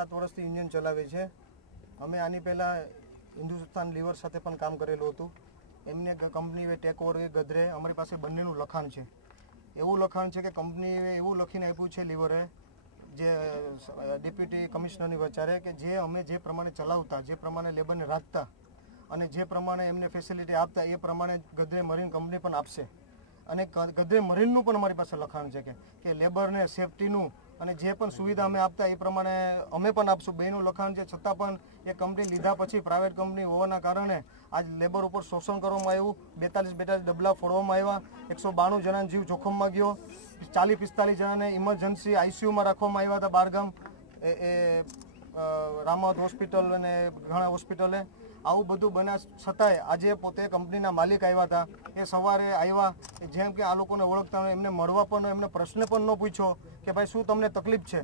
6-7 વર્ષથી ઇન્જિન ચલાવે છે। અમે આની પહેલાં હિન્દુસ્તાન લીવર સાથે પણ કામ કરેલું હતું। એમને કંપનીએ ટેક ઓવર ગદરે અમારી પાસે બંનેનું લખાણ છે। એવું લખાણ છે કે કંપનીએ એવું લખીને આપ્યું છે લીવરે જે ડેપ્યુટી કમિશનરની વચારે કે જે અમે જે પ્રમાણે ચલાવતા, જે પ્રમાણે લેબરને રાખતા અને જે પ્રમાણે એમને ફેસિલિટી આપતા એ પ્રમાણે ગદરે મરીન કંપની પણ આપશે। અને ગદરે મરીનનું પણ અમારી પાસે લખાણ છે કે લેબરને સેફટીનું અને જે પણ સુવિધા અમે આપતા એ પ્રમાણે અમે પણ આપશું, બેનું લખાણ છે। છતાં પણ એ કંપની લીધા પછી પ્રાઇવેટ કંપની હોવાના કારણે આજ લેબર ઉપર શોષણ કરવામાં આવ્યું। 42 ડબલા ફોડવામાં આવ્યા, 192 જણાનો જીવ જોખમમાં ગયો, 40-45 જણાને ઇમરજન્સી આઈસીયુમાં રાખવામાં આવ્યા હતા બહારગામ રામાવત હોસ્પિટલ અને ઘણા હોસ્પિટલે। આવું બધું બન્યા છતાંય આજે પોતે કંપનીના માલિક આવ્યા હતા, એ સવારે આવ્યા, જેમ કે આ લોકોને ઓળખતા હોય એમને મળવા પણ એમને પ્રશ્ન પણ ન પૂછ્યો કે ભાઈ શું તમને તકલીફ છે,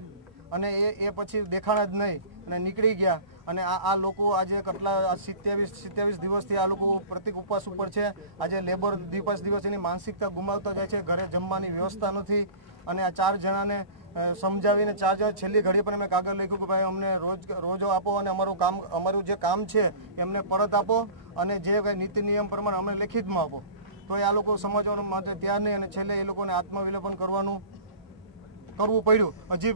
અને એ પછી દેખાણા જ નહીં અને નીકળી ગયા। અને આ લોકો આજે કેટલા 27 દિવસથી આ લોકો પ્રતિક ઉપવાસ ઉપર છે। આજે લેબર દિવસ એની માનસિકતા ગુમાવતા જાય છે, ઘરે જમવાની વ્યવસ્થા નથી। અને આ 4 જણાને સમજાવીને 4 જણા છેલ્લી ઘડી પણ મેં કાગળ લખ્યું કે ભાઈ અમને રોજો આપો અને અમારું જે કામ છે એમને પરત આપો અને જે કંઈ નીતિ નિયમ પ્રમાણે અમને લેખિતમાં આપો। તો આ લોકો સમજવા માટે તૈયાર નહીં અને છેલ્લે એ લોકોને આત્મવિલોપન કરવું પડ્યું। હજી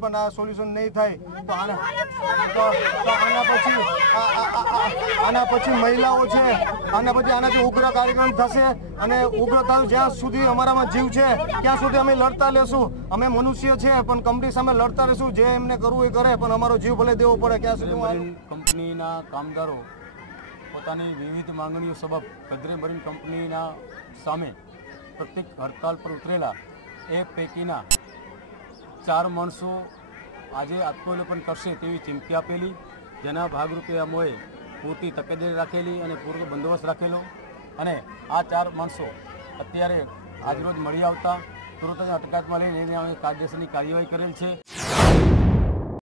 પણ આ સોલ્યુશન નહીં થાય તો આના પછી મહિલાઓ છે, આનાથી ઉગ્ર કાર્યક્રમ થશે અને ઉગ્ર થયું જ્યાં સુધી અમારામાં જીવ છે ત્યાં સુધી અમે લડતા લેશું। અમે મનુષ્ય છે પણ કંપની સામે લડતા રહેશું, જે એમને કરવું એ કરે પણ અમારો જીવ ભલે દેવો પડે ત્યાં સુધી। કંપનીના કામદારો પોતાની વિવિધ માંગણીઓ સબબ ગદરે મરીન કંપનીના સામે પ્રત્યેક હડતાલ પર ઉતરેલા એ પૈકીના 4 માણસો આજે આત્મવિલોપન કરશે તેવી ચીમકી આપેલી, જેના ભાગરૂપે અમોએ પૂરતી તકેદારી રાખેલી અને પૂરતો બંદોબસ્ત રાખેલો। અને આ 4 માણસો અત્યારે આજરોજ મળી આવતા તુરંત જ અટકાયતમાં લઈને કાયદેસરની કાર્યવાહી કરેલ છે।